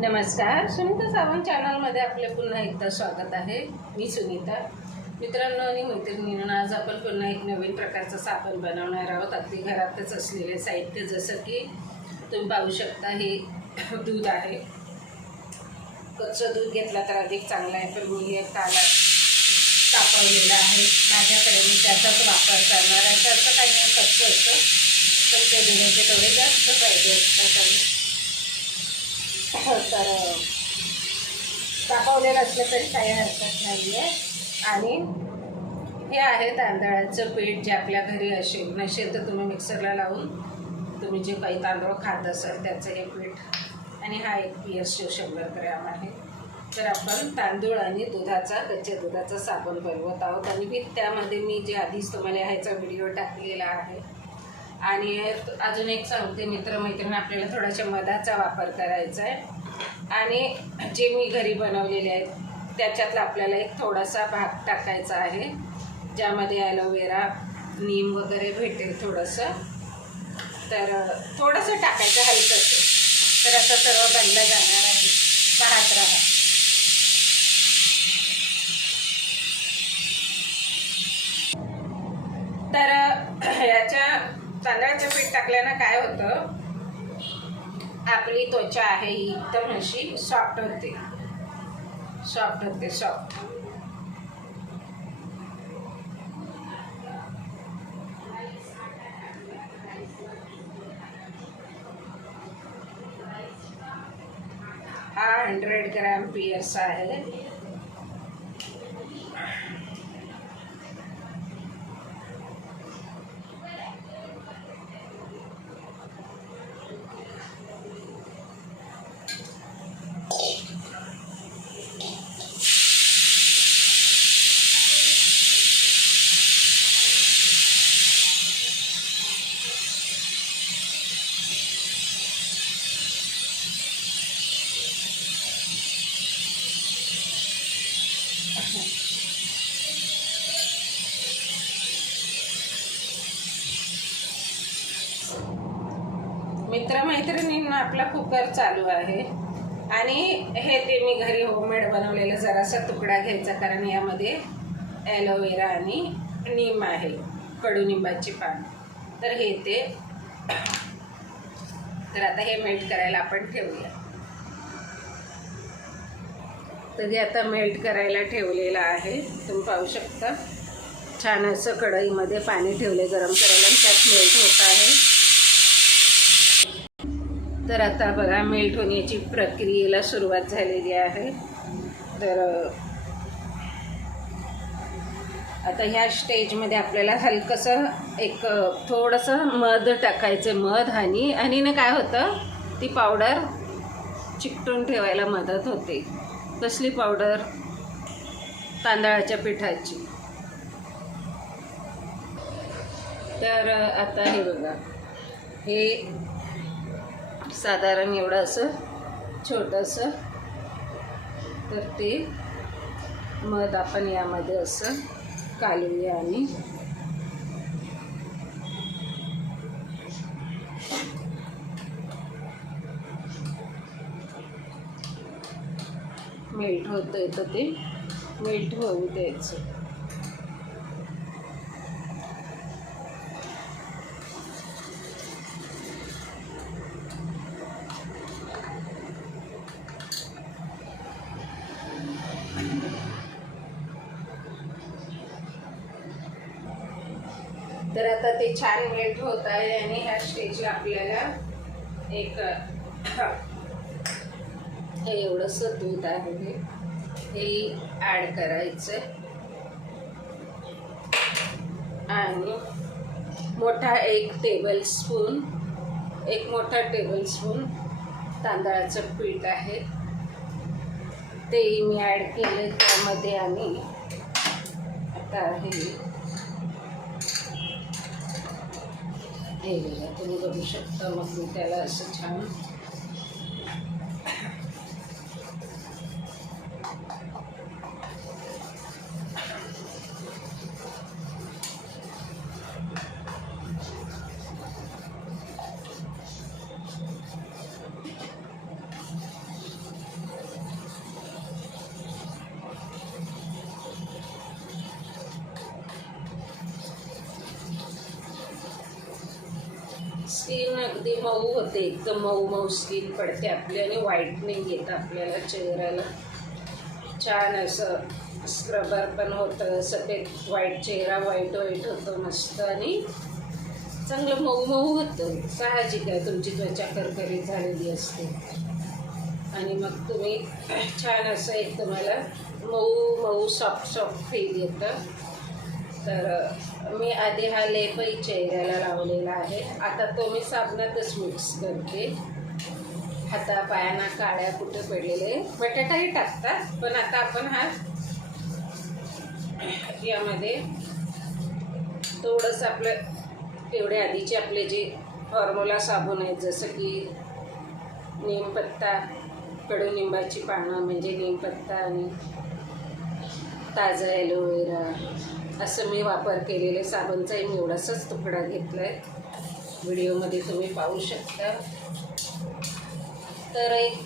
नमस्कार, सुनीता सावंत चॅनलमध्ये आपले पुन्हा एकदा स्वागत आहे. मी सुनीता. मित्रांनो आणि मैत्रिणींनो, आज आपण पुन्हा एक नवीन प्रकारचं साबण बनवणार आहोत. अगदी घरातच असलेले साहित्य, जसं की तुम्ही पाहू शकता, हे दूध आहे. कच्चं दूध घेतलं तर अधिक चांगलं आहे, पण मी एक तापवलेलं आहे माझ्याकडे, मी त्याचाच वापर करणार आहे. तर असं काही नाही, कच्चं असतं पण ते दुधाचे थोडे जास्त फायदे असतात. तर तापवलेलं असलं तरी काही हरकत नाही आहे. आणि हे आहे तांदळाचं पीठ. जे आपल्या घरी नसेल तर तुम्ही मिक्सरला लावून तुम्ही जे काही तांदूळ खात असाल त्याचं हे पीठ. आणि हा एक PS 100 ग्रॅम आहे. तर आपण तांदूळ आणि कच्च्या दुधाचा साबण बनवत आहोत. आणि त्यामध्ये मी जे आधीच तुम्हाला ह्याचा व्हिडिओ टाकलेला आहे. आणि अजून एक सांगते मित्रमैत्रिणी, आपल्याला थोड्याशा मधाचा वापर करायचा आहे. आणि जे मी घरी बनवलेले आहेत त्याच्यातला आपल्याला एक थोडासा भाग टाकायचा आहे, ज्यामध्ये ॲलोवेरा, नीम वगैरे भेटेल थोडंसं. तर थोडंसं टाकायचं हलकंसं. तर असं सर्व बनलं जाणार आहे. पाहत राहा. तर याच्या तांदळाचं पीठ टाकल्यानं काय होतं, आपली त्वचा आहे ही एकदम अशी सॉफ्ट होते. हा 100 ग्रॅम PS आहे. मित्रमैत्रिणींना आपला कुकर चालू आहे. आणि हे ते मी घरी होममेड बनवलेलं जरासा तुकडा घ्यायचा, कारण यामध्ये ॲलोवेरा आणि नीम आहे, कडुनिंबाची पान. तर तर आता हे मेल्ट करायला आपण ठेवूया. तर हे आता मेल्ट करायला ठेवलेलं आहे. तुम्ही पाहू शकता, छान असं कढईमध्ये पाणी ठेवले गरम करायला, आणि त्यात मेल्ट होत आहे. तर आता बघा, मेल्ट होण्याची प्रक्रियेला सुरुवात झालेली आहे. तर आता ह्या स्टेजमध्ये आपल्याला हलकंसं एक थोडंसं मध टाकायचं. मध आणि ना काय होतं, ती पावडर चिकटून ठेवायला मदत होते. कसली पावडर? तांदळाच्या पिठाची. तर आता हे बघा, हे साधारण एवढं असं छोटंसं. तर ते मध आपण यामध्ये असं कालूया आणि मेल्ट होतं तर ते मेल्ट होऊ द्यायचं. तर आता ते छान मेल्ट होत आहे. आणि ह्या स्टेजला आपल्याला एक हे एवढंसं दूध आहे, हे ॲड करायचं. आणि एक मोठा टेबलस्पून तांदळाचं पीठ आहे, तेही मी ॲड केलं त्यामध्ये. आणि आता हे बघा, तुम्ही बघू शकता. मग मी त्याला असं छान स्किन अगदी मऊ होते, एकदम मऊ मऊ स्किन पडते आपली आणि व्हाईट नाही येत आपल्याला चेहऱ्याला. छान असं स्क्रबर पण होतं, सफेद व्हाईट चेहरा व्हाईट व्हाईट होतं मस्त आणि चांगलं मऊ मऊ होतं. साहजिक आहे, तुमची त्वचा करकरीत झालेली असते आणि मग तुम्ही छान असं एक तुम्हाला मऊ मऊ सॉफ्ट सॉफ्ट फील येतं. तर मी आधी हा लेपही चेहऱ्याला लावलेला आहे. आता तो मी साबणातच मिक्स करते. हातापायांना काळ्या कुठे पडलेले, बटाटाही टाकतात, पण आता आपण हा यामध्ये थोडंसं आपलं तेवढे आधीचे आपले जे फॉर्म्युला साबण आहेत, जसं की नीमपत्ता, कडुनिंबाची पानं म्हणजे नीमपत्ता आणि ताजा ॲलोवेरा, असं मी वापर केलेले साबणचाही मी एवढासाच तुकडा घेतला आहे. व्हिडिओमध्ये तुम्ही पाहू शकता. तर एक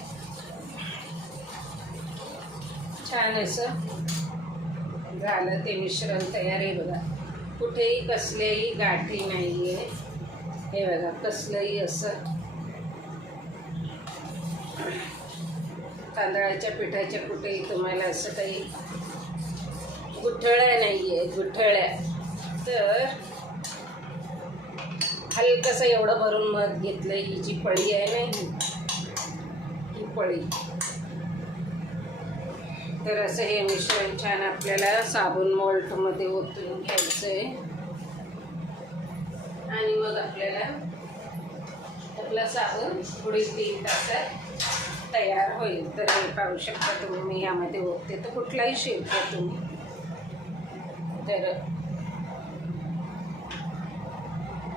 छान असं झालं ते मिश्रण तयार आहे बघा. कुठेही कसलेही गाठी नाही आहे. हे बघा, कसलंही असं तांदळाच्या पिठाच्या कुठेही तुम्हाला असं काही गुठळ्या नाही आहे, गुठळ्या. तर हलकंसं एवढं भरून मध घेतलं. ही जी पळी आहे ना, ही पळी. तर असं हे मिश्रण छान आपल्याला साबण मोल्टमध्ये ओतून घ्यायचं आहे आणि मग आपल्याला आपला साबण पुढील 3 तासात तयार होईल. तर हे पाहू शकता तुम्ही, मी यामध्ये ओतते. तर कुठलाही शेप घ्या तुम्ही. तर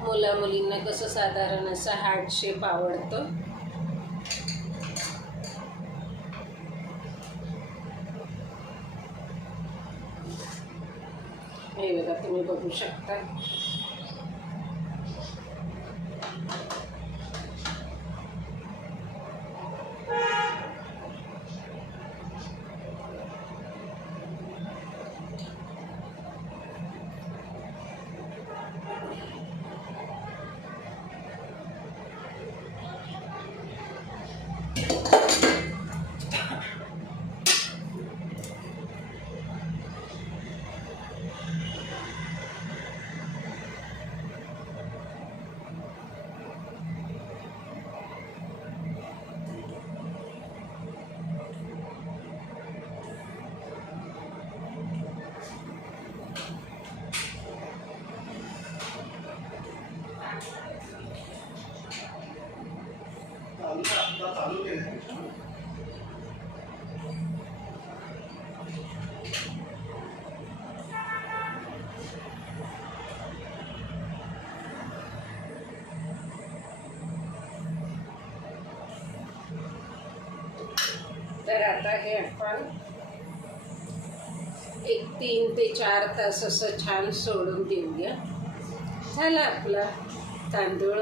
मुला मुलींना कसं साधारण असा हार्ट शेप आवडतो. हे बघा, तुम्ही बघू शकता. तर आता हे आपण 3 ते 4 तास असं छान सोडून देऊया. झालं आपला तांदूळ,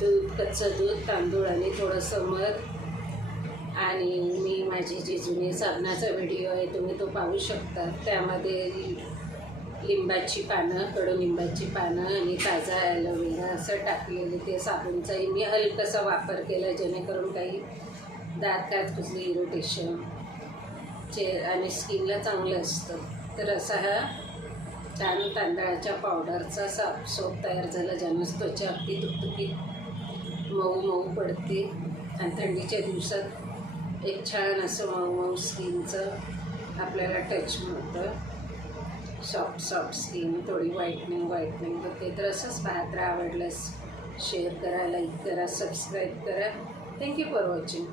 दूध, कच्चं दूध, तांदूळ आणि थोडंसं मध. आणि मी माझी जी जुनी साबणाचा व्हिडिओ आहे तुम्ही तो पाहू शकता. त्यामध्ये लिंबाची पानं, कडुनिंबाची पानं आणि ताजा ॲलोवेरा असं टाकलेले ते साबणचाही मी हलकासा वापर केला, जेणेकरून काही दात खुजली, इरिटेशन आणि स्किनला चांगलं असतं. तर असा हा छान तांदळाच्या पावडरचा सोप तयार झाला, ज्यानं त्वचा अगदी तुकतुकीत मऊ मऊ पडते आणि थंडीच्या दिवसात एक छान असं मऊ मऊ स्किनचं आपल्याला टच मिळतं. सॉफ्ट सॉफ्ट स्किन, थोडी व्हाईटनिंग होते. तर असंच पाहत राहा. आवडल्यास शेअर करा, लाईक करा, सबस्क्राईब करा. Thank you for watching.